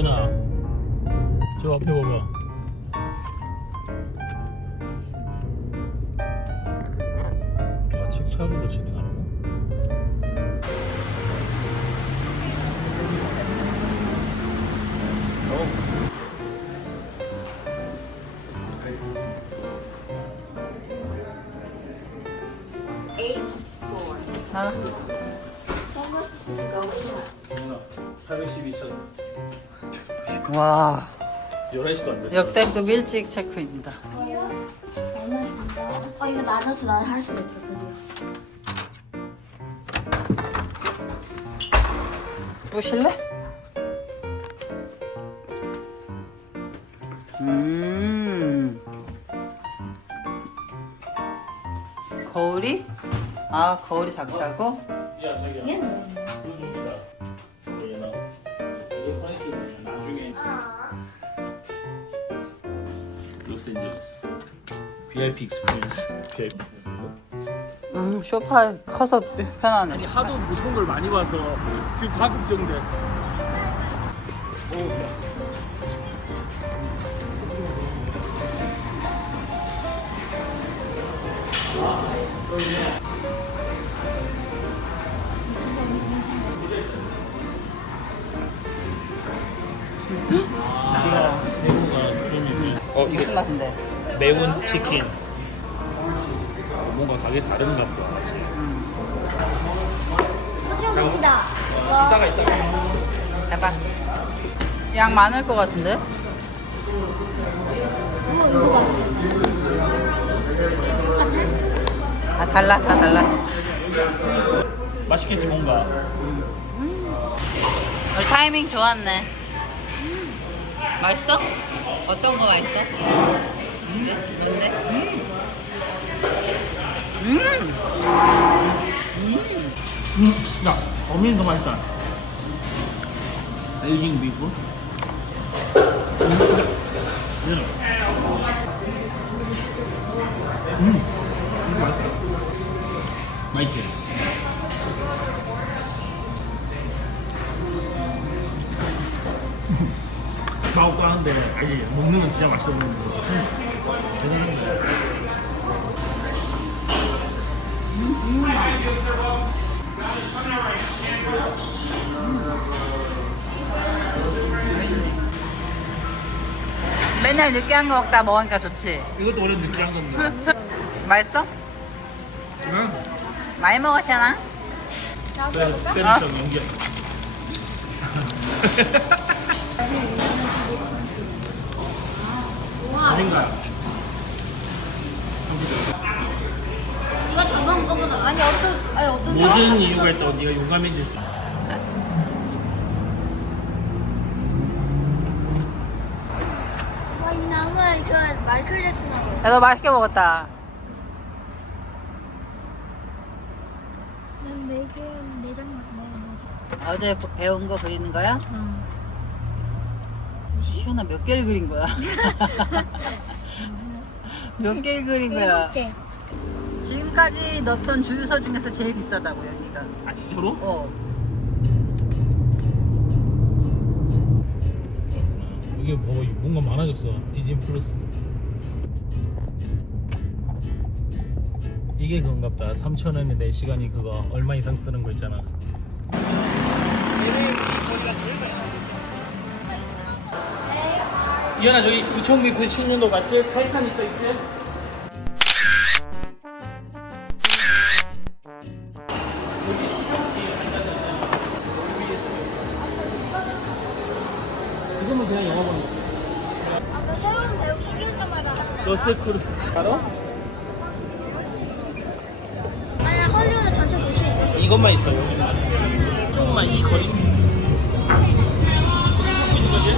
연아. 저 앞에 봐봐. 좌측 차로로 진행하는 거? 아, 지연아, 812차. 와. 11시도 안 됐어. 역대급 일찍 체크입니다. 어 이거 낮아서 난할수 있어. 부실래? 음. 거울이? 아, 거울이 작다고? 야, 자기야. 얘는 뭐? 이겁니 로스앤젤레스. VIP 익스피리언스. VIP. 음, 소파 커서 편하네. 아니 하도 무서운 걸 많이 봐서 지금 다 걱정돼. 오, 매운 치킨. 뭔가 가게 다른 것 같다. 소중합니다. 이따가 이따가. 해봐. 양 많을 것 같은데? 이거 이거 같아. 아, 달라, 다 달라. 맛있겠지 뭔가. 오늘 타이밍 좋았네. 맛있어? 어떤 거 맛있어? 뭔데? 뭔데? 음! 야, 어민이 더 맛있다. 엘깅 비프. 음, 이거 맛있다. 맛있지? 맛없고 하는데 아니 먹는 건 진짜 맛있어 보이는 거. 맨날 느끼한 거 먹다 먹으니까 좋지. 이것도 원래 느끼한 겁니다. 맛있어? 응? 많이? 그래서 편의점 연결. 아닌가? 이거 저번 거보다 아니 어떤 아니 어떤 모든 이유가 있다고 네가 용감해질 수 있어. 와, 이 나무가 이거 마이클 잭슨하고. 야, 너 맛있게 먹었다. 난 네개 네장 먹어. 어제 배운 거 그리는 거야? 시연아 몇 개를 그린 거야? 몇 개를 그린 거야? 일곱 개. 지금까지 넣었던 주유소 중에서 제일 비싸다고 여기가. 아 진짜로? 어. 이게 뭐 뭔가 많아졌어. 디즈니 플러스. 이게 그건갑다. 3천 원에 4 시간이 그거 얼마 이상 쓰는 거 있잖아. 이현아 저기 9997년도 맞지? 타이탄 있어 있지? 이거는 그냥 영화 보는 거. 아까 새로운 배우 생길 때마다 하는 거. 러셀크루 알아? 아니 헐리우드 자주 볼수 있는. 이것만 있어 여기 조금만 이 거리 있는 거지?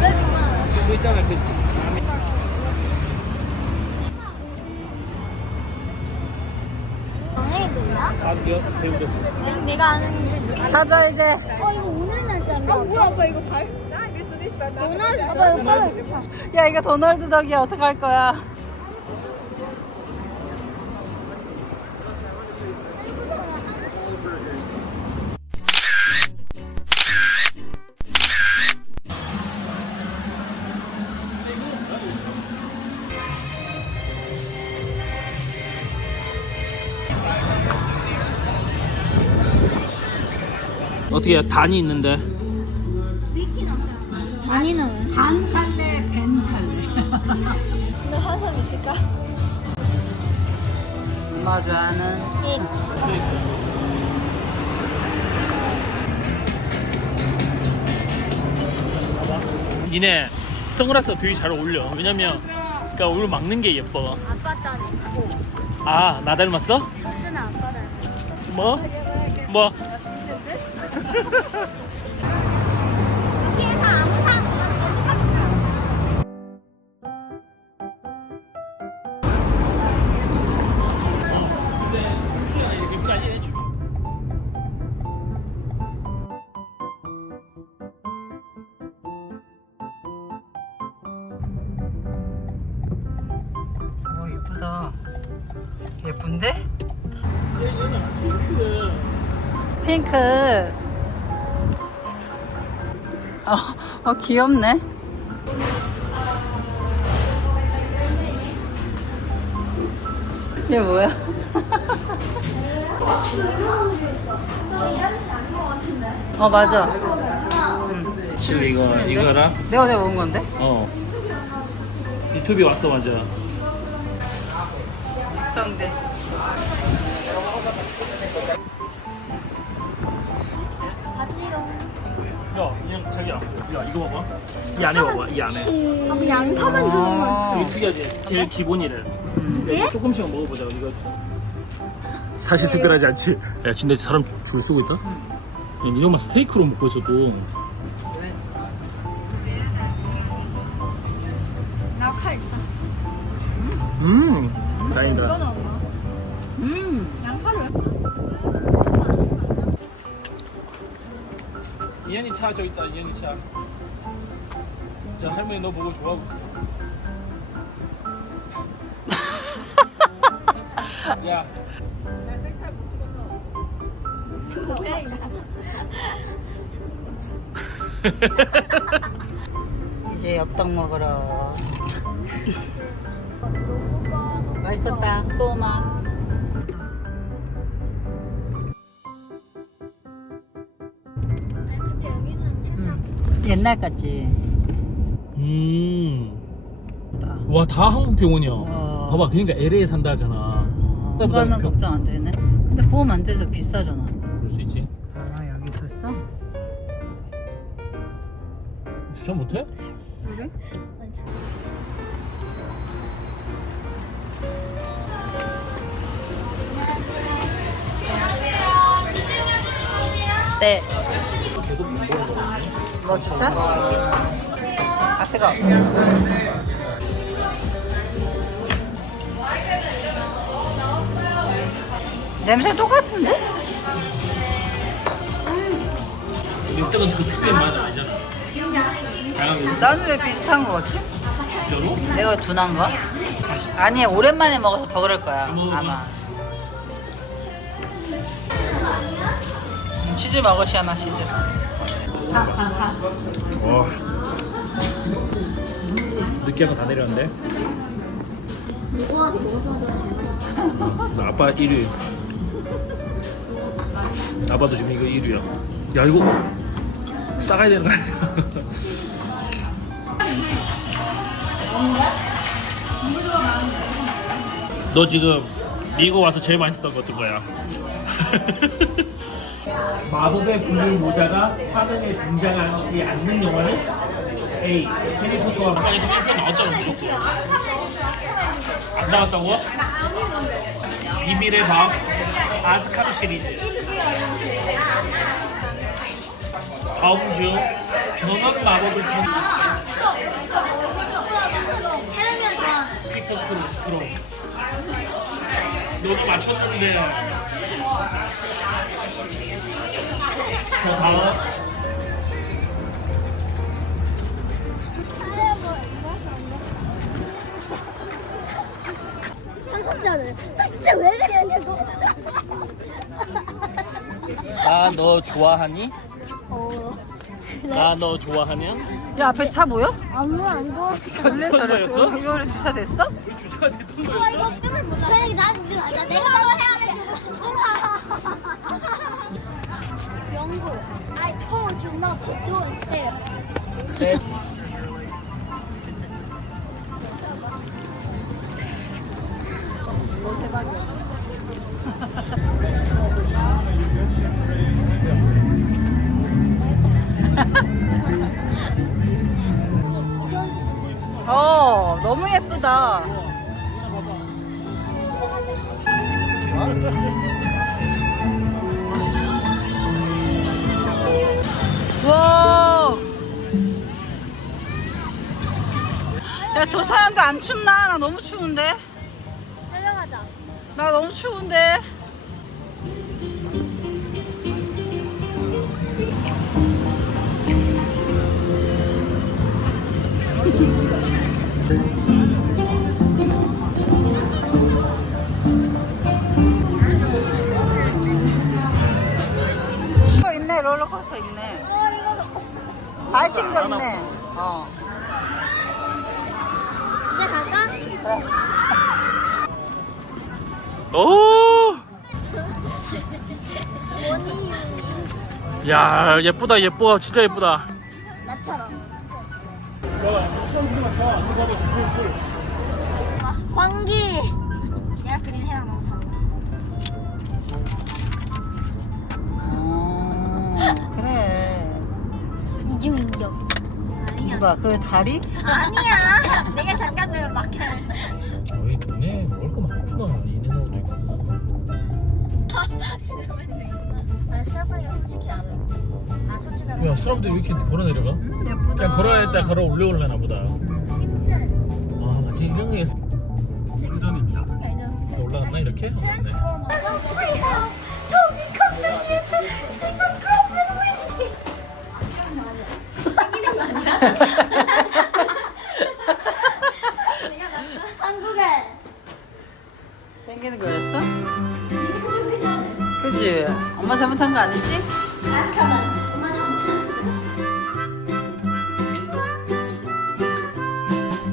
왜 정말? 그거 있잖아 그 방해들이야? 아기요 배우들 내가 아는 찾아 이제. 어 이거 오늘 날짜인가? 어 뭐야 아빠 이거 발? 도날드. 아빠 이거 좋다. 야 이거 도널드 덕이야 어떡할 거야 어떻게 단이 있는데? 아니는 반 살래 벤 살래 근데 한선 있을까? 엄마 좋아하는 이. 니네 선글라스 되게 잘 어울려. 왜냐면 그러니까 얼굴 막는 게 예뻐. 아빠 딴 아, 나 닮았어? 첫째는 아빠 닮았어. 뭐? 뭐? 여기에서 아무 상, 난 어디 가면. 오 예쁘다 예쁜데? 핑크 어, 어 귀엽네 얘 뭐야? 어 맞아 지금 이거 이거 알아? 내가 내가 먹은 건데? 어. 유튜브에 왔어 맞아. 성대 야, 그냥 자기야. 야, 이거 봐봐. 이 안에 봐봐. 이 안에. 아빠 양파 만드는 거 되게 특이하지. 제일 기본이래. 이게? 조금씩 먹어보자. 이거. 사실 특별하지 않지. 야, 근데 사람 줄 쓰고 있다. 야, 이거만 스테이크로 먹고 있어도. 나칼 있다. 음, 다행이다. 음 이현이 차 저기 있다. 이현이 차. 자, 할머니 너 보고 좋아하고. 있어. 야, 이제 엽떡 먹으러 맛있었다 또 오마 옛날 같지 음. 와, 다 한국 병원이야. 와. 봐봐, 그러니까 LA에 산다 하잖아. 그거는 걱정 안 되네 근데 그거면 안 돼서 비싸잖아 그럴 수 있지. 아 여기 있었어? 주차 못해? 그래? 네. 뭐 주차? 아 뜨거. 냄새 똑같은데? 육덕은 그 특별한 맛은 아니잖아. 나는 왜 비슷한 거 같지? 진짜로? 내가 둔한가? 아니 오랜만에 먹어서 더 그럴 거야 먹어봐. 아마 음, 치즈 먹으시아나 치즈 와. 느끼한 거다 내렸는데? 아빠 1위. 아빠도 지금 이거 1위야. 야, 이거 싸가야 되는 거 아니야? 너 지금 미국 와서 제일 맛있었던 거 어떤 거야? 마법의 불을 모자가 화면에 등장하지 않는 영화는? A. 해리포터와 방에서 일단 나왔잖아 무조건. 안 나왔다고? 이밀의 밤 아즈카르 시리즈 다음 중 변한 마법을 통해 픽터 크루 크로 너도 맞췄는데 나 너 좋아하니? 어. 나 너 좋아하냐? 야 앞에 차 뭐여? 아무 안 좋아. 원래 저래 주- 이거를 주차 됐어? 주제가 됐던 거였어? 이거 끄면 못해. 뭐- 난 there. 어 너무 예쁘다 야, 저 사람들 안 춥나? 나 너무 추운데. 내려가자. 나 너무 추운데. 야 예쁘다 예뻐 진짜 예쁘다 나처럼. 광기. 내가 그린 해양 영상. 어, 그래. 이중 인정. 누가 그 다리? 아니야. 내가 잠깐 내면 막혀. 저희 동네 먹을 거 많구나 이네나오도 있고 아, 스 솔직히 나도. 아, 솔직히. 야 사람들이 왜 이렇게 걸어 내려가? 음, 예쁘다. 그냥 걸어야겠다 걸어 올려올라나 보다 심슨. 와 마치 이런 게 운전인가? 올라갔나 이렇게? 어, 네. 토미